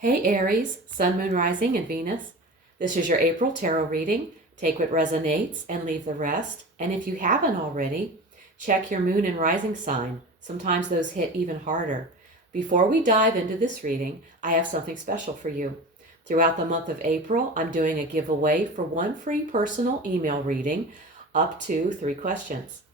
Hey Aries, Sun, Moon, Rising, and Venus. This is your April tarot reading. Take what resonates and leave the rest. And if you haven't already, check your Moon and Rising sign. Sometimes those hit even harder. Before we dive into this reading, I have something special for you. Throughout the month of April, I'm doing a giveaway for one free personal email reading, up to 3 questions.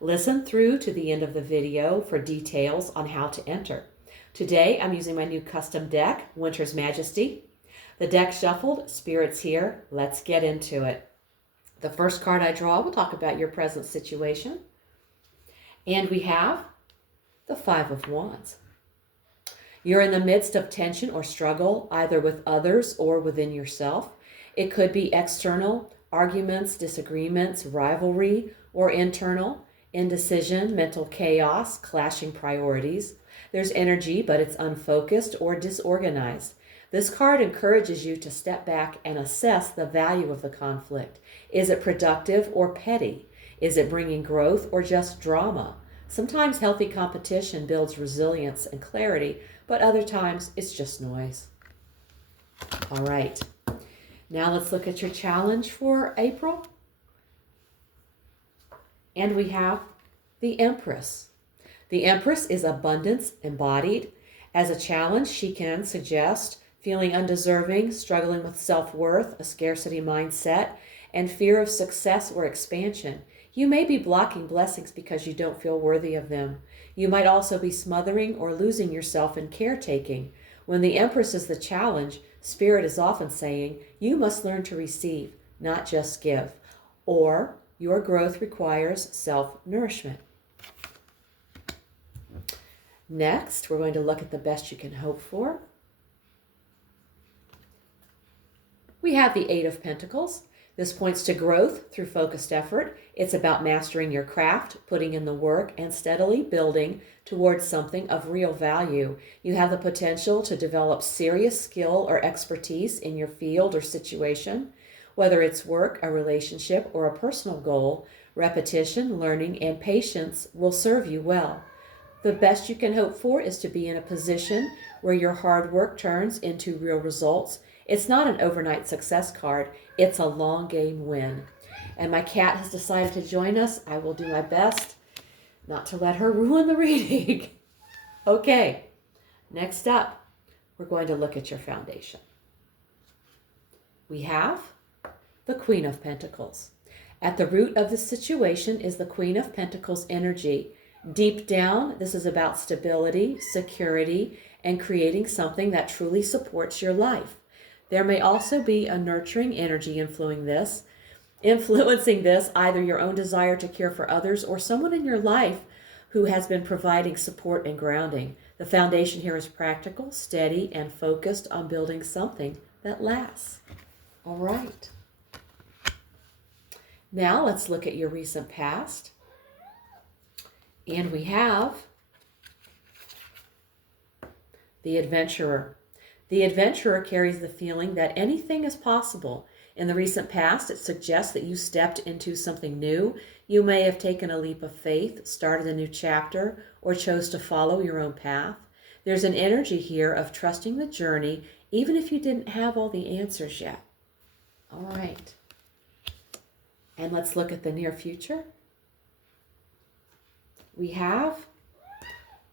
Listen through to the end of the video for details on how to enter. Today, I'm using my new custom deck, Winter's Majesty. The deck shuffled, Spirit's here. Let's get into it. The first card I draw will talk about your present situation. And we have the 5 of Wands. You're in the midst of tension or struggle, either with others or within yourself. It could be external, arguments, disagreements, rivalry, or internal, indecision, mental chaos, clashing priorities. There's energy, but it's unfocused or disorganized. This card encourages you to step back and assess the value of the conflict. Is it productive or petty? Is it bringing growth or just drama? Sometimes healthy competition builds resilience and clarity, but other times it's just noise. All right, now let's look at your challenge for April. And we have the Empress. The Empress is abundance embodied. As a challenge, she can suggest feeling undeserving, struggling with self-worth, a scarcity mindset, and fear of success or expansion. You may be blocking blessings because you don't feel worthy of them. You might also be smothering or losing yourself in caretaking. When the Empress is the challenge, Spirit is often saying, you must learn to receive, not just give. Or your growth requires self-nourishment. Next, we're going to look at the best you can hope for. We have the 8 of Pentacles. This points to growth through focused effort. It's about mastering your craft, putting in the work, and steadily building towards something of real value. You have the potential to develop serious skill or expertise in your field or situation. Whether it's work, a relationship, or a personal goal, repetition, learning, and patience will serve you well. The best you can hope for is to be in a position where your hard work turns into real results. It's not an overnight success card. It's a long game win. And my cat has decided to join us. I will do my best not to let her ruin the reading. Okay, next up, we're going to look at your foundation. We have the Queen of Pentacles. At the root of the situation is the Queen of Pentacles energy. Deep down, this is about stability, security, and creating something that truly supports your life. There may also be a nurturing energy influencing this, either your own desire to care for others or someone in your life who has been providing support and grounding. The foundation here is practical, steady, and focused on building something that lasts. All right. Now let's look at your recent past. And we have the Adventurer. The Adventurer carries the feeling that anything is possible. In the recent past, it suggests that you stepped into something new. You may have taken a leap of faith, started a new chapter, or chose to follow your own path. There's an energy here of trusting the journey, even if you didn't have all the answers yet. All right. And let's look at the near future. We have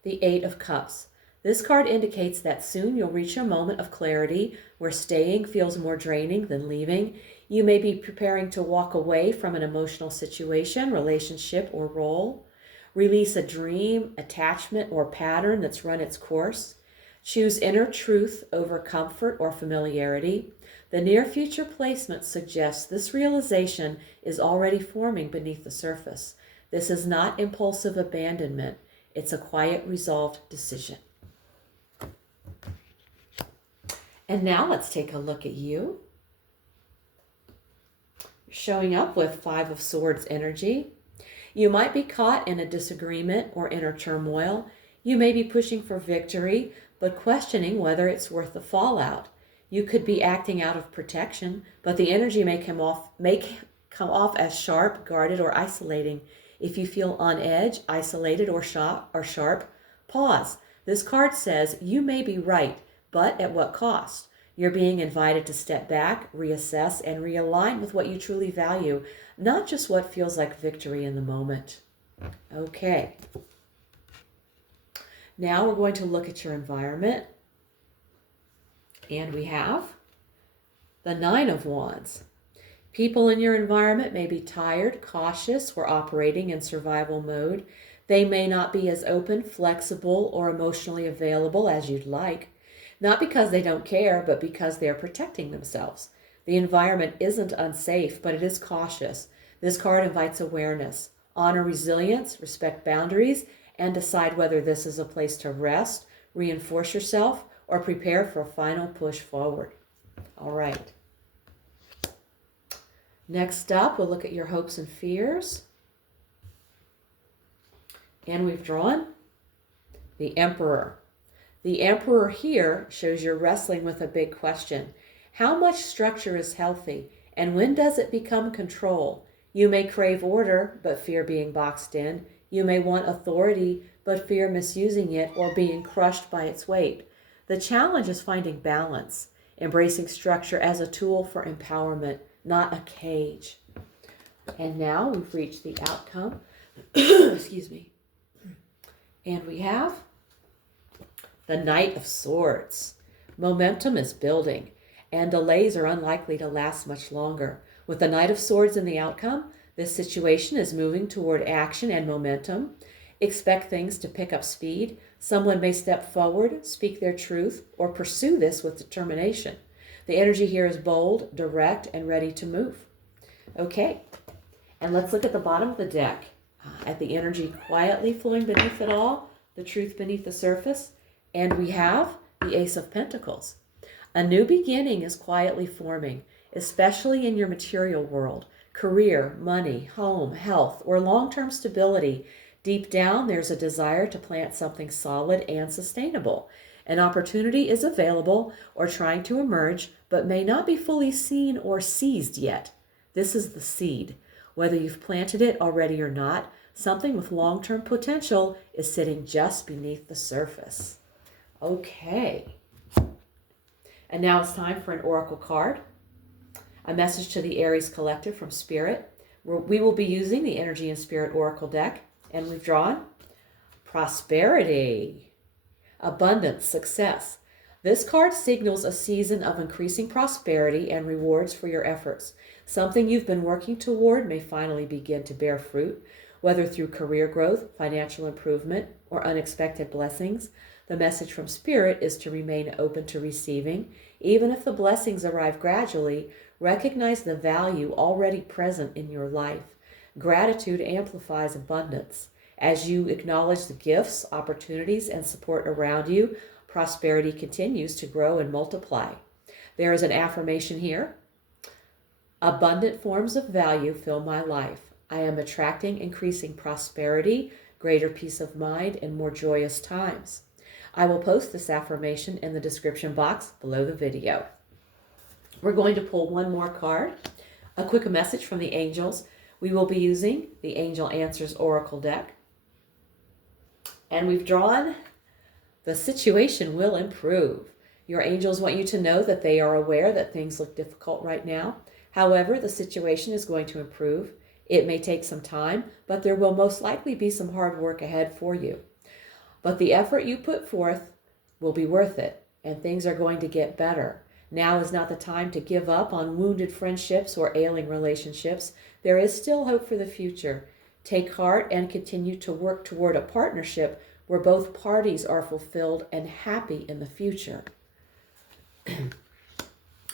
the 8 of Cups. This card indicates that soon you'll reach a moment of clarity where staying feels more draining than leaving. You may be preparing to walk away from an emotional situation, relationship, or role. Release a dream, attachment, or pattern that's run its course. Choose inner truth over comfort or familiarity. The near future placement suggests this realization is already forming beneath the surface. This is not impulsive abandonment. It's a quiet, resolved decision. And now let's take a look at you. You're showing up with 5 of Swords energy. You might be caught in a disagreement or inner turmoil. You may be pushing for victory, but questioning whether it's worth the fallout. You could be acting out of protection, but the energy may come off as sharp, guarded, or isolating. If you feel on edge, isolated, or sharp, pause. This card says you may be right, but at what cost? You're being invited to step back, reassess, and realign with what you truly value, not just what feels like victory in the moment. Okay. Now we're going to look at your environment. And we have the Nine of Wands. People in your environment may be tired, cautious, or operating in survival mode. They may not be as open, flexible, or emotionally available as you'd like. Not because they don't care, but because they're protecting themselves. The environment isn't unsafe, but it is cautious. This card invites awareness. Honor resilience, respect boundaries, and decide whether this is a place to rest, reinforce yourself, or prepare for a final push forward. All right. Next up, we'll look at your hopes and fears. And we've drawn the Emperor. The Emperor here shows you're wrestling with a big question. How much structure is healthy, and when does it become control? You may crave order, but fear being boxed in. You may want authority, but fear misusing it or being crushed by its weight. The challenge is finding balance, embracing structure as a tool for empowerment, not a cage. And now we've reached the outcome. Excuse me. And we have the Knight of Swords. Momentum is building, and delays are unlikely to last much longer. With the Knight of Swords in the outcome, this situation is moving toward action and momentum. Expect things to pick up speed. Someone may step forward, speak their truth, or pursue this with determination. The energy here is bold, direct, and ready to move. Okay, and let's look at the bottom of the deck. At the energy quietly flowing beneath it all, the truth beneath the surface, and we have the Ace of Pentacles. A new beginning is quietly forming, especially in your material world. Career, money, home, health, or long-term stability. Deep down, there's a desire to plant something solid and sustainable. An opportunity is available or trying to emerge, but may not be fully seen or seized yet. This is the seed. Whether you've planted it already or not, something with long-term potential is sitting just beneath the surface. Okay. And now it's time for an oracle card. A message to the Aries collective from Spirit. We will be using the Energy and Spirit Oracle deck. And we've drawn prosperity, abundance, success. This card signals a season of increasing prosperity and rewards for your efforts. Something you've been working toward may finally begin to bear fruit, whether through career growth, financial improvement, or unexpected blessings. The message from Spirit is to remain open to receiving. Even if the blessings arrive gradually, recognize the value already present in your life. Gratitude amplifies abundance. As you acknowledge the gifts, opportunities, and support around you, prosperity continues to grow and multiply. There is an affirmation here. Abundant forms of value fill my life. I am attracting increasing prosperity, greater peace of mind, and more joyous times. I will post this affirmation in the description box below the video. We're going to pull one more card, a quick message from the angels. We will be using the Angel Answers Oracle deck. And we've drawn the situation will improve. Your angels want you to know that they are aware that things look difficult right now. However, the situation is going to improve. It may take some time, but there will most likely be some hard work ahead for you. But the effort you put forth will be worth it, and things are going to get better. Now is not the time to give up on wounded friendships or ailing relationships. There is still hope for the future. Take heart and continue to work toward a partnership where both parties are fulfilled and happy in the future.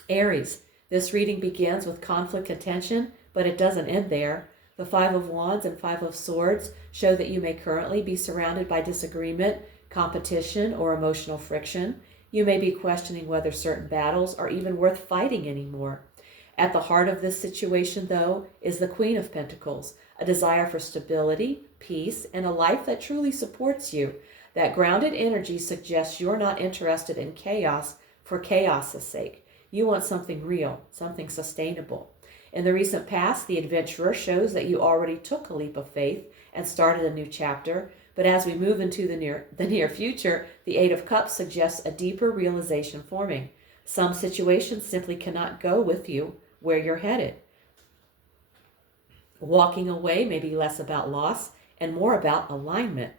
Aries, this reading begins with conflict and tension, but it doesn't end there. The Five of Wands and Five of Swords show that you may currently be surrounded by disagreement, competition, or emotional friction. You may be questioning whether certain battles are even worth fighting anymore. At the heart of this situation, though, is the Queen of Pentacles, a desire for stability, peace, and a life that truly supports you. That grounded energy suggests you're not interested in chaos for chaos's sake. You want something real, something sustainable. In the recent past, the adventurer shows that you already took a leap of faith and started a new chapter. But as we move into the near future, the Eight of Cups suggests a deeper realization forming. Some situations simply cannot go with you where you're headed. Walking away may be less about loss and more about alignment.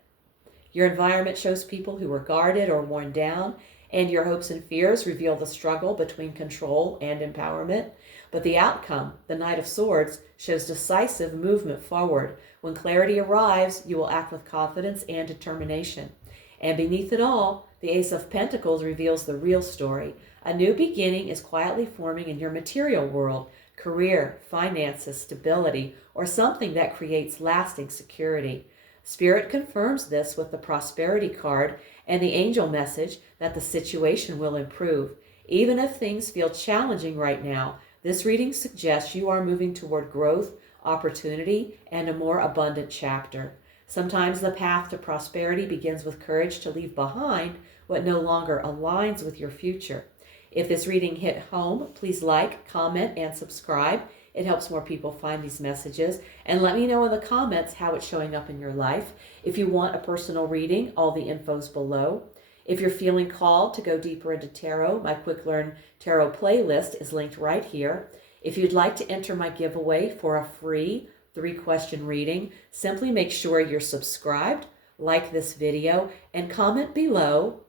Your environment shows people who are guarded or worn down, and your hopes and fears reveal the struggle between control and empowerment. But the outcome, the Knight of Swords, shows decisive movement forward. When clarity arrives, you will act with confidence and determination. And beneath it all, the Ace of Pentacles reveals the real story. A new beginning is quietly forming in your material world, career, finances, stability, or something that creates lasting security. Spirit confirms this with the Prosperity card and the angel message that the situation will improve. Even if things feel challenging right now, this reading suggests you are moving toward growth, opportunity, and a more abundant chapter. Sometimes the path to prosperity begins with courage to leave behind what no longer aligns with your future. If this reading hit home, please like, comment, and subscribe. It helps more people find these messages. And let me know in the comments how it's showing up in your life. If you want a personal reading, all the info's below. If you're feeling called to go deeper into tarot, my Quick Learn Tarot playlist is linked right here. If you'd like to enter my giveaway for a free 3-question reading, simply make sure you're subscribed, like this video, and comment below,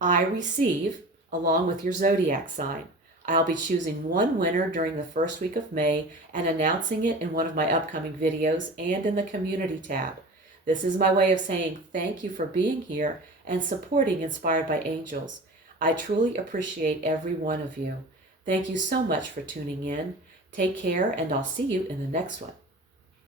"I receive," along with your zodiac sign. I'll be choosing one winner during the first week of May and announcing it in one of my upcoming videos and in the community tab. This is my way of saying thank you for being here and supporting Inspired by Angels. I truly appreciate every one of you. Thank you so much for tuning in. Take care, and I'll see you in the next one.